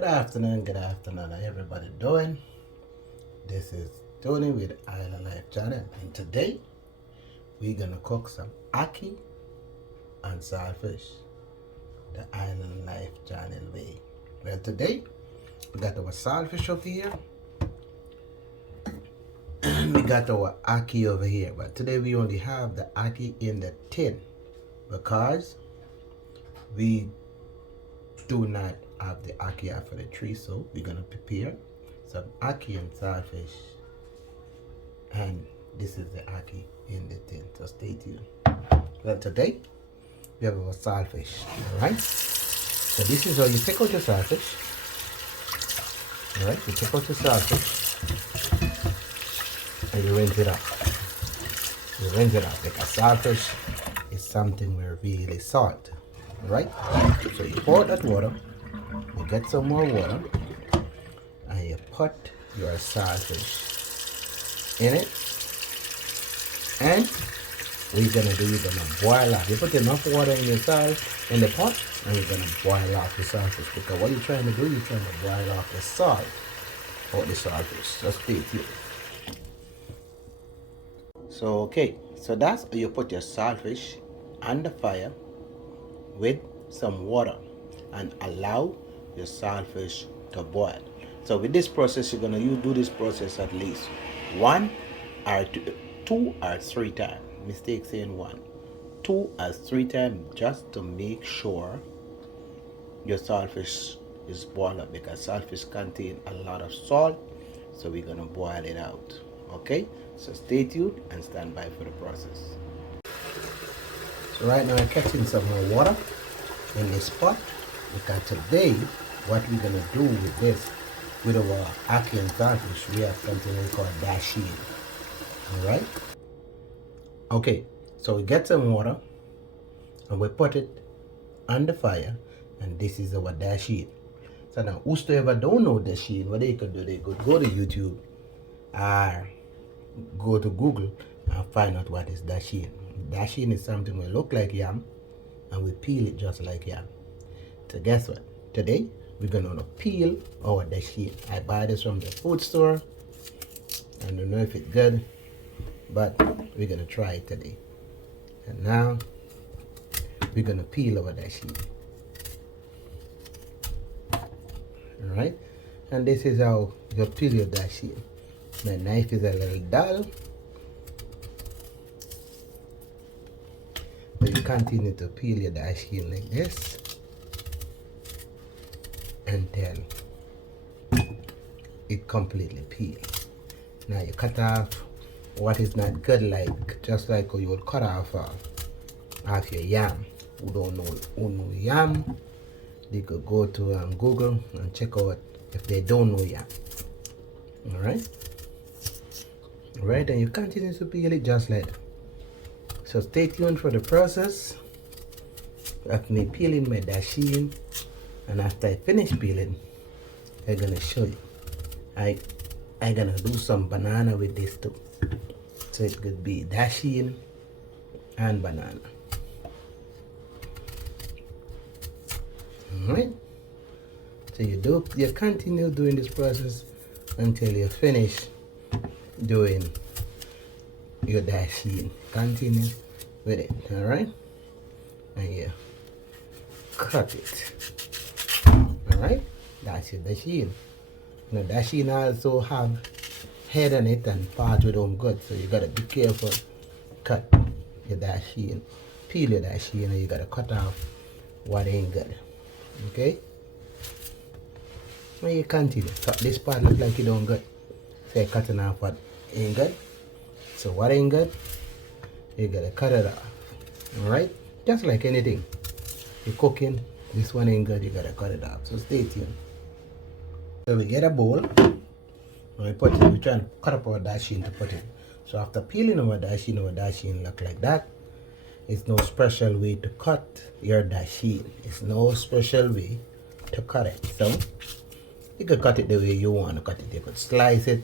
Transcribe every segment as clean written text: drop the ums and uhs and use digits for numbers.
Good afternoon, how everybody doing? This is Tony with Island Life Channel, and today we're gonna cook some ackee and saltfish the Island Life Channel way. Well, today we got our saltfish over here and we got our ackee over here, but today we only have the ackee in the tin because we do not have the ackee after the tree, so we're gonna prepare some ackee and saltfish, and this is the ackee in the tin, so stay tuned. Well, today we have our saltfish. All right, so this is how you take out your saltfish. All right, you take out your saltfish and you rinse it off. You rinse it off because saltfish is something where really salt. All right, so you pour out that water, you get some more water, and you put your saltfish in it, and we're gonna boil off. You put enough water in your salt in the pot, and you're gonna boil off the saltfish, because what you're trying to do, you're trying to boil off the salt of the saltfish. Just stay tuned. So okay, so that's how you put your saltfish on the fire with some water and allow your saltfish to boil. So with this process, you're gonna do this process at least one or two or three times. Mistake saying one, 2 or 3 times, just to make sure your saltfish is boiled up, because saltfish contain a lot of salt, so we're gonna boil it out. Okay, so stay tuned and stand by for the process. So right now I'm catching some more water in this pot, because today what we're gonna do with this, with our ackee and saltfish, we have something we call dishe. All right. Okay, so we get some water and we put it on the fire, and this is our dishe. So now, whosoever don't know dishe, what they could do, they could go to YouTube or go to Google and find out what is dishe. Dishe is something we look like yam and we peel it just like yam. So guess what? Today we're gonna peel our dishe. I buy this from the food store. I don't know if it's good, but we're gonna try it today. And now we're gonna peel our dishe. All right, and this is how you peel your dishe. My knife is a little dull, but you continue to peel your dishe like this until it completely peels. Now you cut off what is not good, like just like how you would cut off your yam. Who don't know yam, they could go to Google and check out if they don't know yam. All right, and you continue to peel it just like that. So stay tuned for the process of me peeling my dishe, and after I finish peeling, I'm gonna show you. I'm gonna do some banana with this too. So it could be dishe and banana. Alright. So you continue doing this process until you finish doing your dishe. Continue with it, alright? And you cut it. Alright? That's your dishe. Now dishe also have head on it and part with them good, so you gotta be careful. Cut your dishe, peel your dishe, and you gotta cut off what ain't good. Okay? Now you continue. Cut this part look like you don't good. So you're cutting off what ain't good. So what ain't good, you gotta cut it off. Alright? Just like anything. You're cooking, this one ain't good, you gotta cut it off. So stay tuned. So we get a bowl, and we try and cut up our dishe to put it. So after peeling our dishe look like that. It's no special way to cut your dishe. It's no special way to cut it. So you could cut it the way you want to cut it. You could slice it.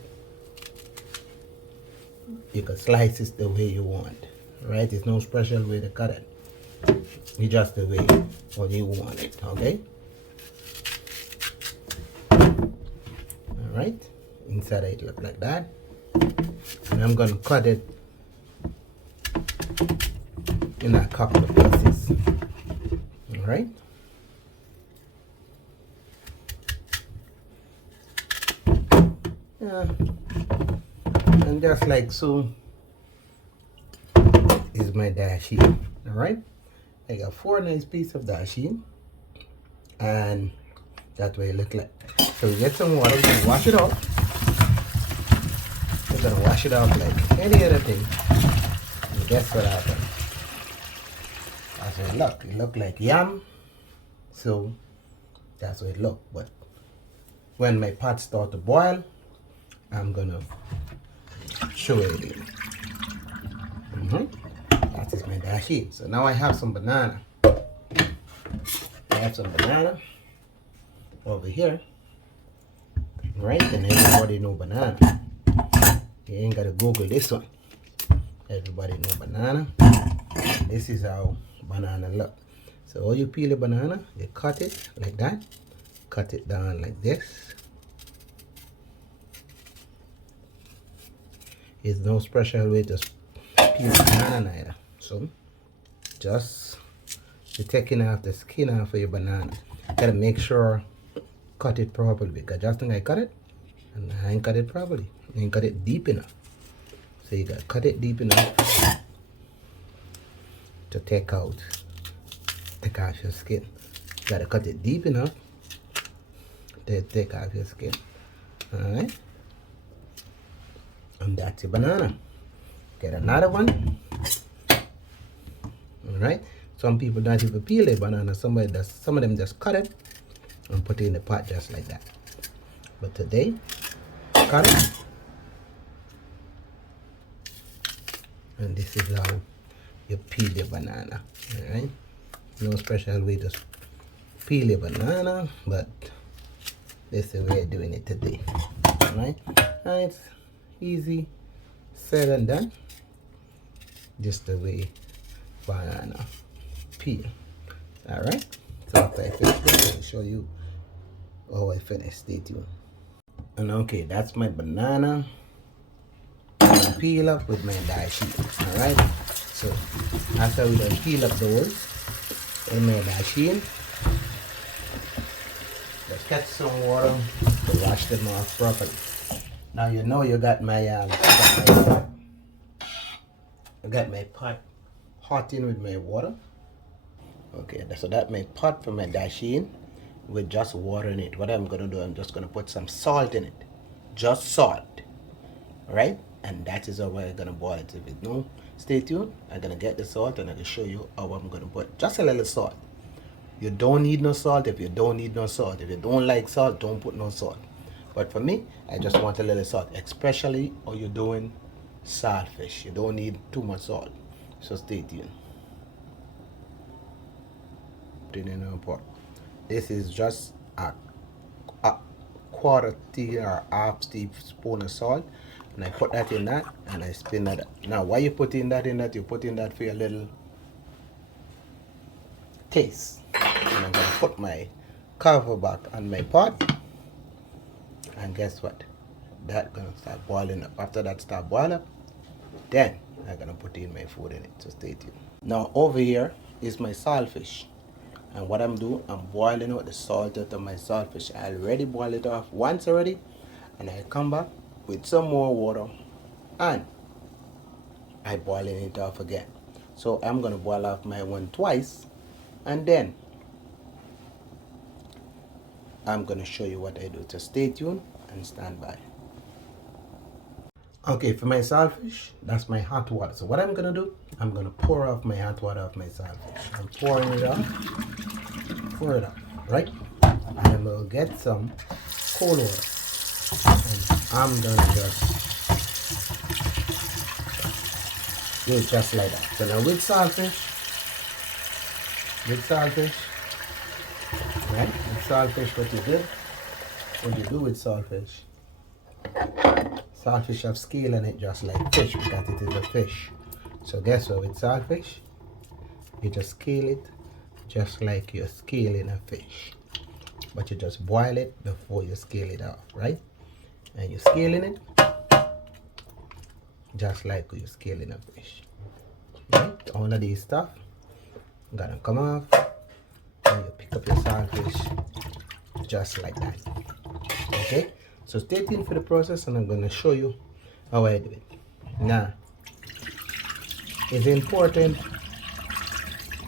You could slice it the way you want. Right? It's no special way to cut it. It's just the way when you want it. Okay? right? Inside it look like that. And I'm gonna cut it in a couple of pieces. All right. Yeah. And just like so is my dashi. All right. I got 4 nice pieces of dashi, and that's what it look like. So we get some water, we're gonna wash it off. We're gonna wash it off like any other thing. And guess what happened? That's what it look. It look like yam. So that's what it look. But when my pot start to boil, I'm gonna show it again. That is my dashi. So now I have some banana. I have some banana over here. Right? And everybody know banana. You ain't gotta Google this one. Everybody know banana. This is how banana look. So all you peel the banana, you cut it like that. Cut it down like this. There's no special way to peel banana either. So just you're taking off the skin off of your banana. Gotta make sure cut it properly, because just think I cut it and I ain't cut it properly. I ain't cut it deep enough. So you gotta cut it deep enough to take off your skin. You gotta cut it deep enough to take off your skin. Alright? And that's your banana. Get another one. Alright? Some people don't even peel a banana. Some of them just cut it and put it in the pot just like that. But today, cut it. And this is how you peel your banana. Alright? No special way to peel your banana, but this is the way of doing it today. Alright? And it's easy, said and done. Just the way banana peel. Alright? So after I finish this, I'll show you how I finish. Stay tuned. And okay, that's my banana peel up with my dashi. Alright? So after we done peel up those in my dashi, just catch some water to wash them off properly. Now you know you got my pot hot in with my water. Okay, so that my pot for my dashi with just water in it. What I'm gonna do, I'm just gonna put some salt in it. Just salt. Alright? And that is how we're gonna boil it. If you know, stay tuned. I'm gonna get the salt and I can show you how I'm gonna put just a little salt. You don't need no salt if you don't need no salt. If you don't like salt, don't put no salt. But for me, I just want a little salt, especially when you're doing saltfish. You don't need too much salt. So stay tuned. This is just a quarter tea or half teaspoon of salt, and I put that in that and I spin that up. Now why you putting that in that? You put in that for a little taste. And I'm gonna put my cover back on my pot, and guess what? That's gonna start boiling up. After that start boiling up, then I'm gonna put in my food in it. So stay tuned. Now over here is my saltfish. And what I'm doing, I'm boiling out the salt out of my saltfish. I already boiled it off once already. And I come back with some more water. And I boiling it off again. So I'm going to boil off my one twice. And then I'm going to show you what I do. So stay tuned and stand by. Okay, for my saltfish, that's my hot water. So what I'm going to do, I'm going to pour off my hot water off my saltfish. I'm pouring it off. Pour it off, right? And I'm going to get some cold water. And I'm going to just do it just like that. So now with saltfish, right? With saltfish, what you do with saltfish, saltfish have scale on it just like fish because it is a fish. So guess what, with saltfish, you just scale it just like you're scaling a fish. But you just boil it before you scale it off, right? and you're scaling it just like you're scaling a fish. Right? All of these stuff gonna come off, and you pick up your saltfish just like that. Okay, so stay tuned for the process, and I'm gonna show you how I do it. Now, it's important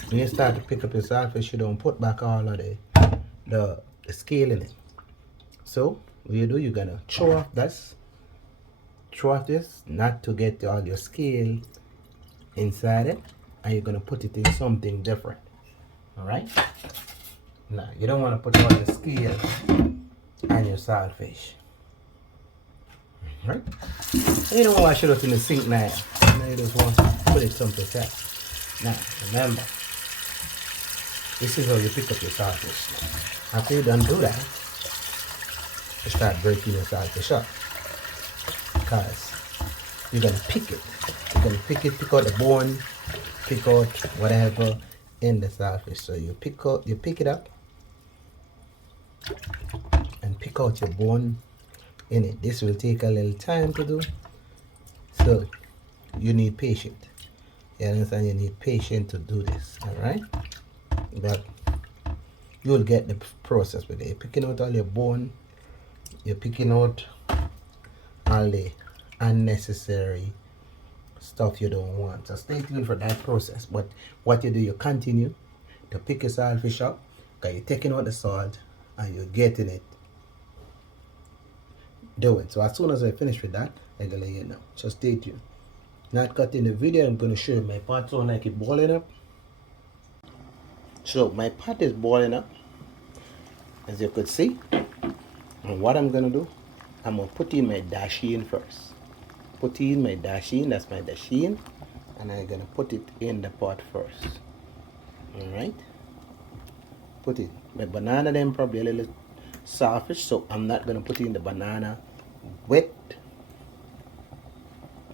when you start to pick up your saltfish, you don't put back all of the scale in it. So what you do, you're gonna throw off this, not to get all your scale inside it, and you're gonna put it in something different. All right. Now you don't want to put all the scale on your saltfish. Right? You don't wash it up in the sink now. Now you just want to put it someplace else. Now remember, this is how you pick up your saltfish. After you done do that, you start breaking your saltfish up, because you're gonna pick it. You're gonna pick out the bone, pick out whatever in the saltfish. So you pick it up and pick out your bone in it. This will take a little time to do, so you need patience. You understand? You need patience to do this. All right, but you'll get the process with it. You're picking out all your bone, you're picking out all the unnecessary stuff you don't want. So stay tuned for that process. But what you do, you continue to pick your saltfish up, because you're taking out the salt and you're getting it doing. So as soon as I finish with that, I'm gonna let you know. So stay tuned. Not cutting the video, I'm gonna show you my pot so like it boiling up. So my pot is boiling up, as you could see. And what I'm gonna do, I'm gonna put in my dishe in first. Put in my dishe in, that's my dishe in, and I'm gonna put it in the pot first. Alright? Put it. My banana then probably a little softish, so I'm not gonna put in the banana with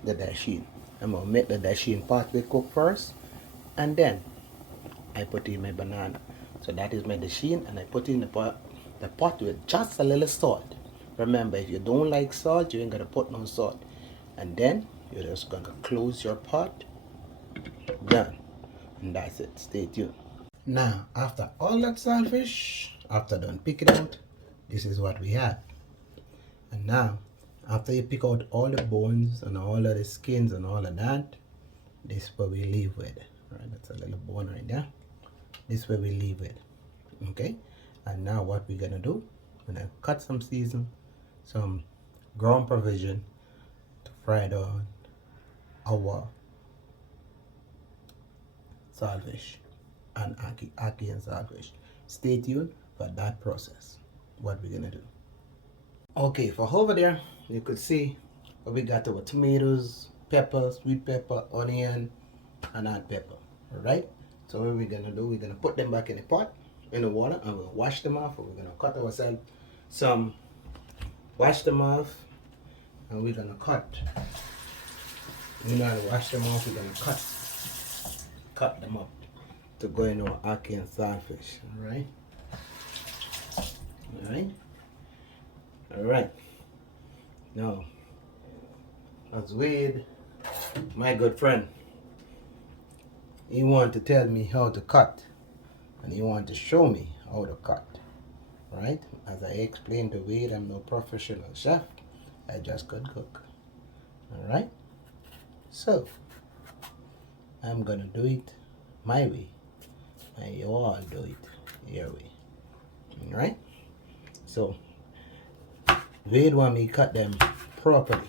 the dishe. I'm gonna make the dishe part we cook first, and then I put in my banana. So that is my dishe, and I put in the pot with just a little salt. Remember, if you don't like salt, you ain't gonna put no salt. And then you're just gonna close your pot. Done. And that's it. Stay tuned. Now, after all that saltfish, after done pick it out, this is what we have. And now, after you pick out all the bones and all of the skins and all of that, this is what we leave with. Alright, that's a little bone right there. This is what we leave with. Okay? And now what we're gonna do, we're gonna cut some season, some ground provision to fry down our saltfish and ackee and saltfish. Stay tuned for that process, what we're gonna do. Okay, for over there, you could see we got our tomatoes, pepper, sweet pepper, onion, and hot pepper. Alright? So what we're gonna do, we're gonna put them back in the pot, in the water, and we'll wash them off. We're gonna cut ourselves some, wash them off, and we're gonna cut. You know how to wash them off, we're gonna cut them up to go in our ackee and saltfish. Alright? Alright? Alright. Now, as Wade, my good friend, he wanted to tell me how to cut, and he wanted to show me how to cut. Right? As I explained to Wade, I'm no professional chef. I just could cook. Alright? So, I'm gonna do it my way, and you all do it your way. Alright? So, Wade want me to cut them properly.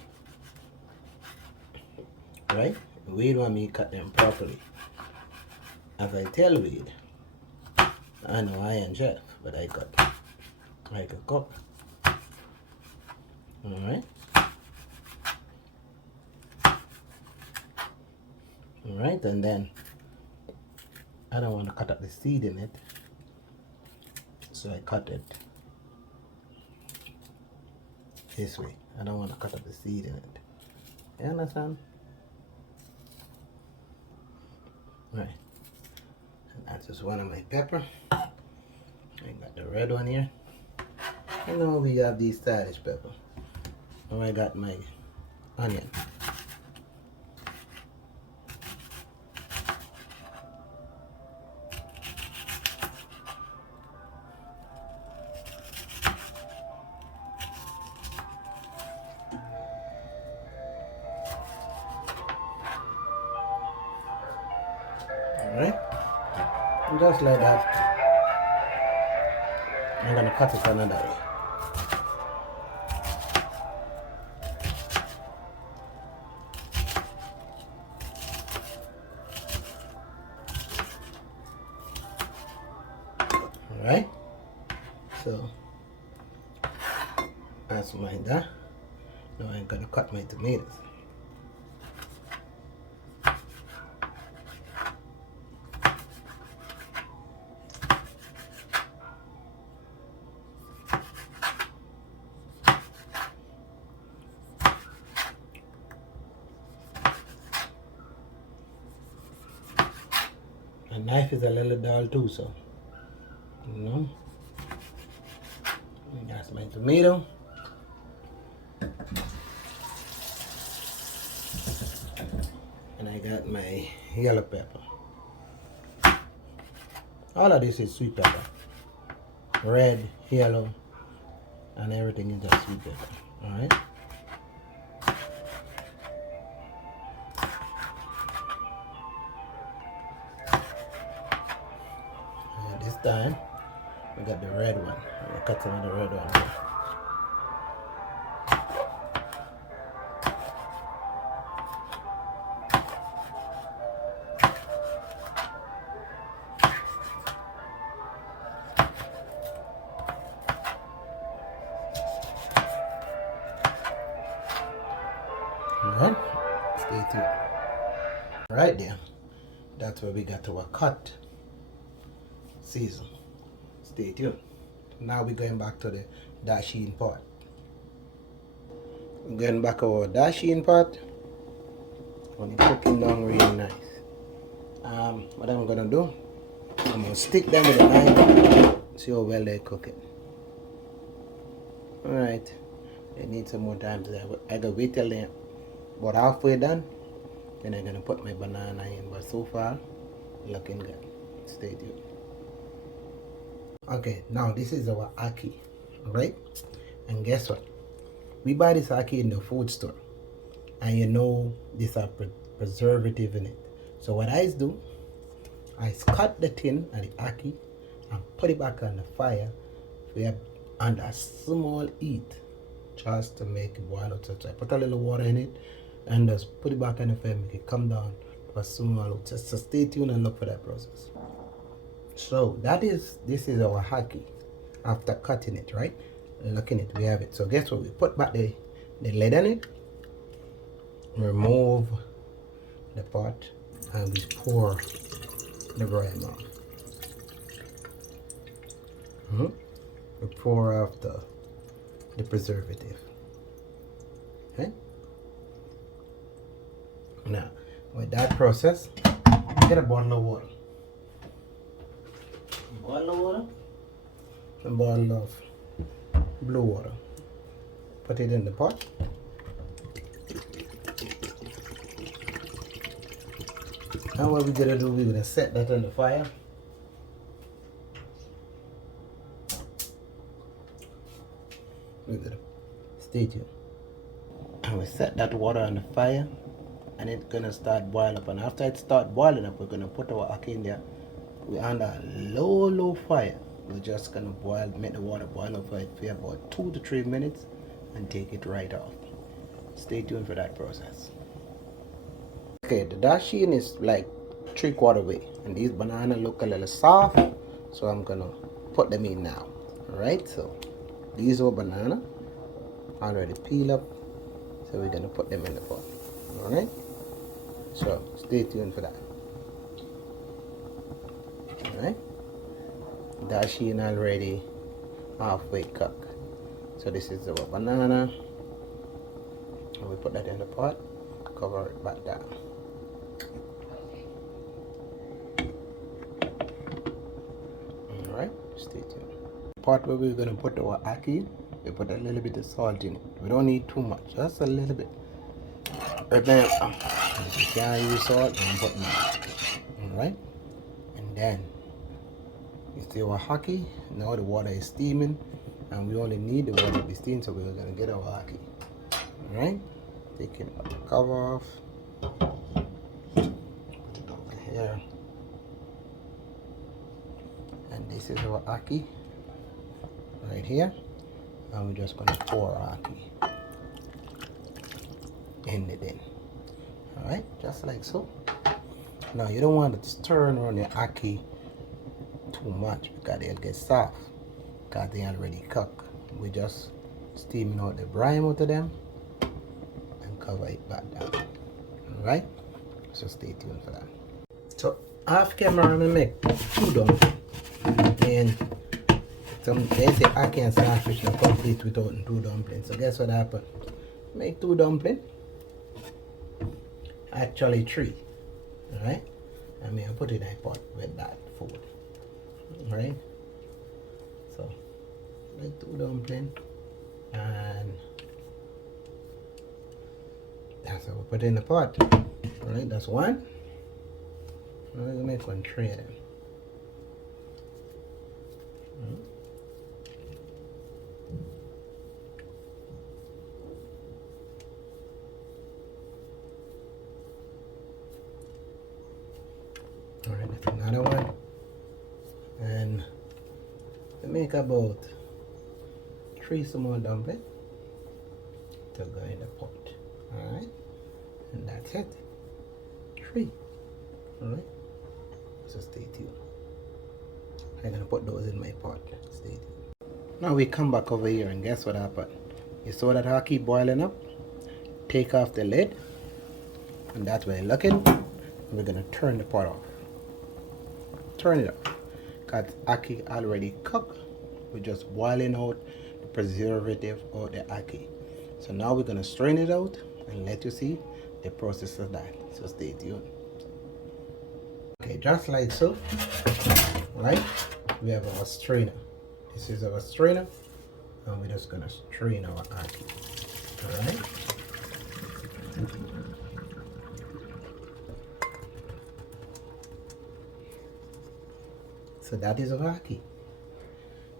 Right? Wade want me to cut them properly. As I tell Wade, I know I am chef, but I could cook. Alright? Alright, and then I don't want to cut up the seed in it, so I cut it this way. I don't want to cut up the seed in it. You understand? Right. And that's just one of my pepper. I got the red one here. You know we have these stylish pepper. Now I got my onion. Alright, just like that. I'm gonna cut it another way. Alright, so that's mine there. Now I'm gonna cut my tomatoes. A knife is a little dull too, so you know. That's my tomato. And I got my yellow pepper. All of this is sweet pepper. Red, yellow, and everything is just sweet pepper. Alright. This time we got the red one. We'll cut some of the red one here. Alright, stay tuned. Right there, that's where we got our cut season. Stay tuned. Now we're going back to the dasheen pot. We're going back to our dasheen pot. When it's cooking down really nice. What I'm gonna do, I'm gonna stick them with a knife, see how well they're cooking. Alright, they need some more time to that. I gotta wait till they're about halfway done. Then I'm gonna put my banana in, but so far, looking good. Stay tuned. Okay, now this is our ackee, right? And guess what? We buy this ackee in the food store, and you know there's a preservative in it. So what I do, I cut the tin of the ackee and put it back on the fire. We have under a small heat, just to make it boil out. So I put a little water in it and just put it back on the fire, make it come down to a small heat. Just so stay tuned and look for that process. So this is our ackee after cutting it, right? Looking at it, we have it. So guess what? We put back the lid on it, remove the pot, and we pour the brine off. We pour off the preservative. Okay. Now, with that process, get a bottle of water. Bottle of water, a bottle of blue water. Put it in the pot. Now what we're gonna do, we're gonna set that on the fire. We're gonna stay tuned. And we set that water on the fire, and it's gonna start boiling up. And after it starts boiling up, we're gonna put our ackee in there. We're under a low fire. We're just gonna make the water boil up for about 2 to 3 minutes and take it right off. Stay tuned for that process. Okay, the dasheen is like 3/4 way, and these bananas look a little soft, so I'm gonna put them in now. Alright, so these are banana already peeled up, so we're gonna put them in the pot. Alright, so stay tuned for that. Alright, dasheen already halfway cooked. So this is our banana, and we put that in the pot, cover it back down. Alright, stay tuned. Pot where we're gonna put our ackee, we put a little bit of salt in it. We don't need too much, just a little bit. Remember, if you can't use salt, then put more. Alright? And then, you see our ackee. Now the water is steaming, and we only need the water to be steamed, so we're going to get our ackee. Alright? Taking the cover off. Put it over here. And this is our ackee. Right here. And we're just going to pour our ackee in the tin. Alright? Just like so. Now you don't want to stir around your ackee too much because they'll get soft because they already cooked. We just steaming out the brine out of them and cover it back down. Alright? So stay tuned for that. So off camera I'm gonna make 2 dumplings. And they say Ackee and Saltfish are complete without 2 dumplings. So guess what happened? Make 2 dumplings. Actually 3. Alright? I mean I put it in a pot with that food. Right, so make 2 dumplings, and that's how we put it in the pot. Alright, that's 1. Now we're gonna make 3 of them. Alright, that's another one. And we make about 3 small dumplings to go in the pot. Alright, and that's it. 3. Alright, so stay tuned. I'm gonna put those in my pot. Stay tuned. Now we come back over here, and guess what happened? You saw that ackee boiling up? Take off the lid, and that's where you're looking. We're gonna turn the pot off. Turn it off. Because ackee already cooked. We're just boiling out the preservative of the ackee. So now we're going to strain it out and let you see the process of that. So stay tuned. Okay, just like so, right? We have our strainer. This is our strainer, and we're just going to strain our ackee. Alright? So that is our ackee.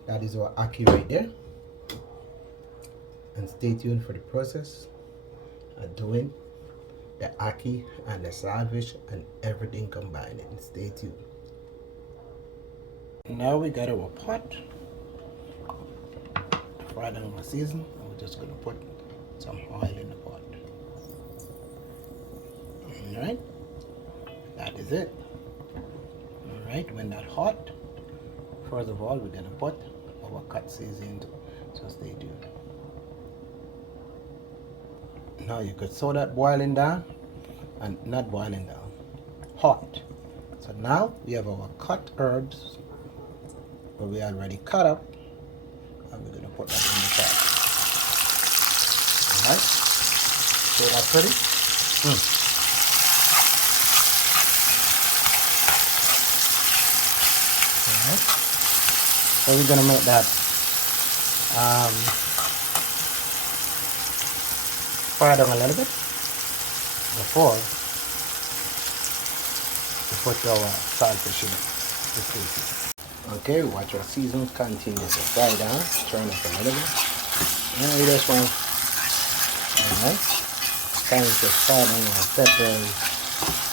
That is our ackee right there. And stay tuned for the process of doing the ackee and the saltfish and everything combined. Stay tuned. Now we got our pot. Fry down our season, and we're just gonna put some oil in the pot. Alright? That is it. Alright, when that's hot, first of all, we're going to put our cut seasoning, so stay tuned. Now you could saw that boiling down, and not boiling down, hot. So now we have our cut herbs, but we already cut up, and we're going to put that in the pot. Alright, so that's ready. So we're gonna make that fry down a little bit before we put our saltfish in it. Okay, watch our season continue to fry down, turn up a little bit. Now we just want, alright, time to fry down our peppers,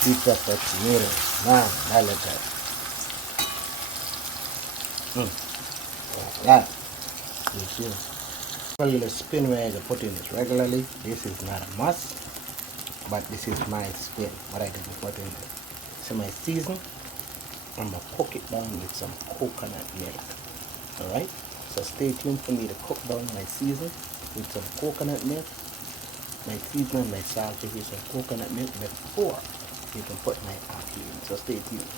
sweet pepper, tomatoes. Man, that looks good. Like that. You see. A little spin where I put in this regularly. This is not a must, but this is my spin. What I did put in there. So my season, I'm gonna cook it down with some coconut milk. Alright? So stay tuned for me to cook down my season with some coconut milk. My season and my saltfish with some coconut milk before you can put my ackee in. So stay tuned.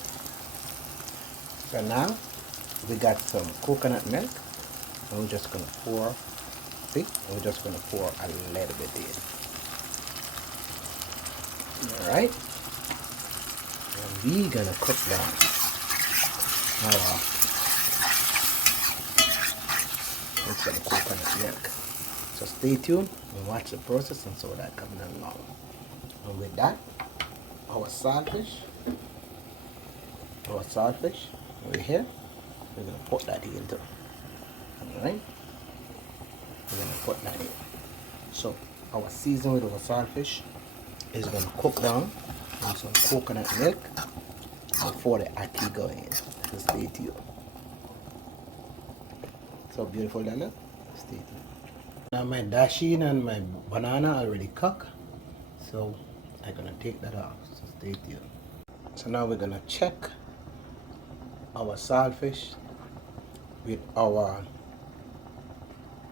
So now we got some coconut milk, and we're just gonna pour. See, we're just gonna pour a little bit in. All right, and we're gonna cook down with some coconut milk. So stay tuned and watch the process and so that coming along. And with that, our saltfish right here, we're gonna put that into. Alright? We're gonna put that in. So our season with our saltfish is gonna cook down in some coconut milk before the ackee go in. So stay tuned. So beautiful, Dana. Stay tuned. Now my dasheen and my banana already cooked, so I'm gonna take that off. So stay tuned. So now we're gonna check our saltfish with our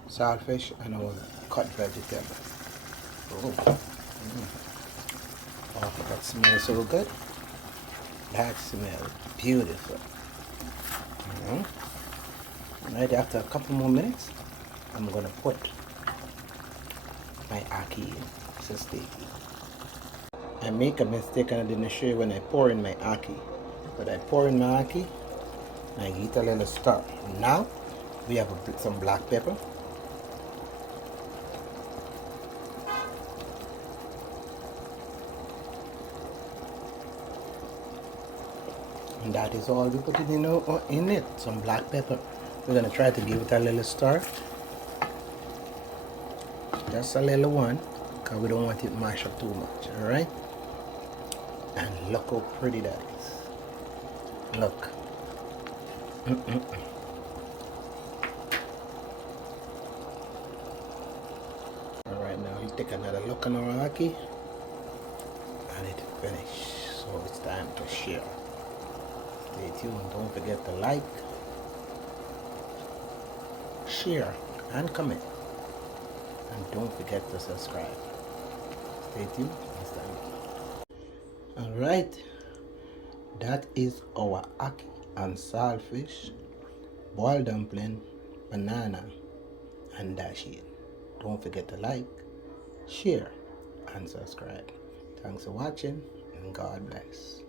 saltfish and our cut vegetable. Oh, oh, that smells so good. That smells beautiful. Right after a couple more minutes, I'm gonna put my ackee in. So stay tuned. I make a mistake and I didn't show you when I pour in my ackee. But I pour in my ackee and I give it a little stir. Now we have some black pepper. And that is all we put it in it. Some black pepper. We're gonna try to give it a little stir. Just a little one, because we don't want it mashed up too much. Alright? And look how pretty that is. Look. Alright, now you take another look on our ackee. And it's finished. So it's time to share. Stay tuned. Don't forget to like, share, and comment. And don't forget to subscribe. Stay tuned. Alright. That is our ackee and saltfish, boiled dumpling, banana, and dasheen. Don't forget to like, share, and subscribe. Thanks for watching, and God bless.